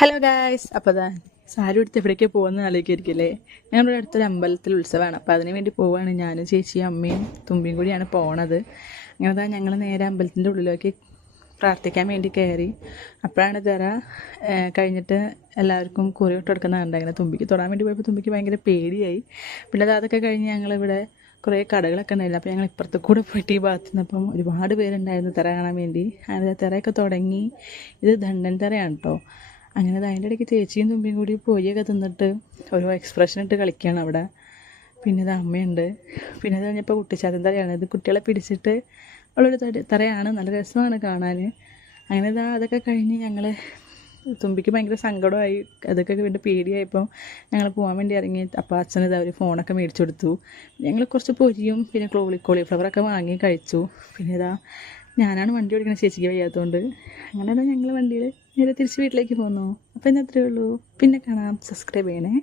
Hello guys, അപ്പോൾ അതാ സാരി എടുത്ത് എവിടേക്ക് പോകുന്ന ആലോചിക്കായിരിക്കില്ലേ. ഞങ്ങളുടെ അടുത്തൊരു അമ്പലത്തിൽ ഉത്സവമാണ്. അപ്പോൾ അതിന് വേണ്ടി പോവുകയാണ്. ഞാനും ചേച്ചിയും അമ്മയും തുമ്പിയും കൂടിയാണ് പോണത്. അങ്ങനെ തന്നെ ഞങ്ങൾ നേരെ അമ്പലത്തിൻ്റെ ഉള്ളിലേക്ക് പ്രാർത്ഥിക്കാൻ വേണ്ടി കയറി. അപ്പോഴാണ് തറ കഴിഞ്ഞിട്ട് എല്ലാവർക്കും കുറിയിട്ട് കൊടുക്കുന്നതുണ്ട്. അങ്ങനെ തുമ്പിക്ക് തൊടാൻ വേണ്ടി പോയപ്പോൾ തുമ്പിക്ക് ഭയങ്കര പേടിയായി. പിന്നെ അതൊക്കെ കഴിഞ്ഞ് ഞങ്ങളിവിടെ കുറേ കടകളൊക്കെ ഉണ്ടായില്ല. അപ്പോൾ ഞങ്ങൾ ഇപ്പുറത്ത് കൂടെ പോയിട്ട് ഈ ഭാഗത്ത് നിന്നപ്പം ഒരുപാട് പേരുണ്ടായിരുന്നു തിറ കാണാൻ വേണ്ടി. അങ്ങനെ തിറയൊക്കെ തുടങ്ങി. ഇത് ദണ്ഡൻ തിറയാണ് കേട്ടോ. അങ്ങനെ അതിൻ്റെ ഇടയ്ക്ക് ചേച്ചിയും തുമ്പിയും കൂടി പൊരിയൊക്കെ തിന്നിട്ട് ഓരോ എക്സ്പ്രഷൻ ഇട്ട് കളിക്കുകയാണ് അവിടെ. പിന്നെ ഇത് അമ്മയുണ്ട്. പിന്നെ ഇത് കഴിഞ്ഞപ്പോൾ കുട്ടിച്ചാത്തൻ തറയാണ്. ഇത് കുട്ടികളെ പിടിച്ചിട്ട് ഉള്ളൊരു തറയാണ്. നല്ല രസമാണ് കാണാൻ. അങ്ങനെ അതൊക്കെ കഴിഞ്ഞ് ഞങ്ങൾ തുമ്പിക്ക് ഭയങ്കര സങ്കടമായി. അതൊക്കെ വീണ്ടും പേടിയായപ്പോൾ ഞങ്ങൾ പോകാൻ വേണ്ടി ഇറങ്ങി. അപ്പോൾ അച്ഛനത് അവർ ഫോണൊക്കെ മേടിച്ചു കൊടുത്തു. ഞങ്ങൾ കുറച്ച് പൊരിയും പിന്നെ കോളിഫ്ലവറൊക്കെ വാങ്ങി കഴിച്ചു. പിന്നെ ഞാനാണ് വണ്ടി ഓടിക്കുന്നത്, ചേച്ചിക്ക് വയ്യാത്തതുകൊണ്ട്. അങ്ങനെ ഞങ്ങൾ വണ്ടിയിൽ നേരെ തിരിച്ച് വീട്ടിലേക്ക് പോന്നു. അപ്പോൾ ഇന്ന് അത്രയേ ഉള്ളൂ. പിന്നെ കാണാം. സബ്സ്ക്രൈബ് ചെയ്യണേ.